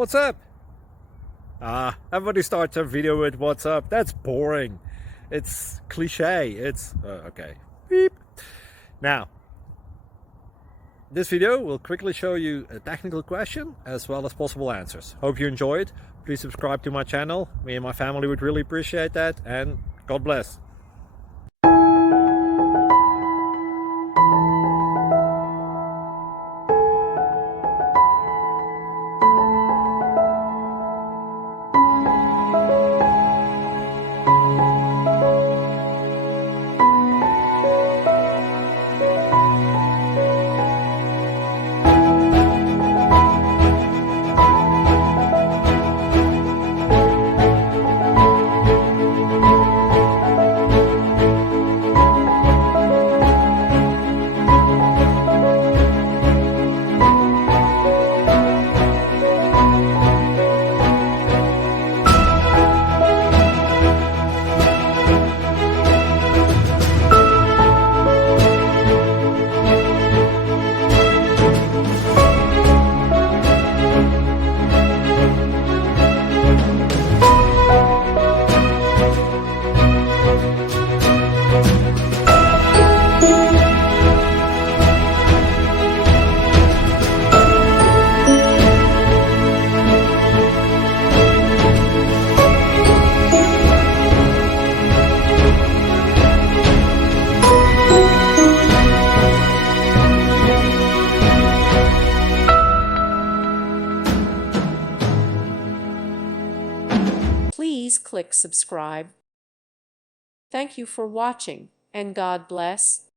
What's up? Everybody starts a video with what's up. That's boring. It's cliche. It's okay. Beep. Now, this video will quickly show you a technical question as well as possible answers. Hope you enjoy it. Please subscribe to my channel. Me and my family would really appreciate that, and God bless. Please click subscribe. Thank you for watching, and God bless.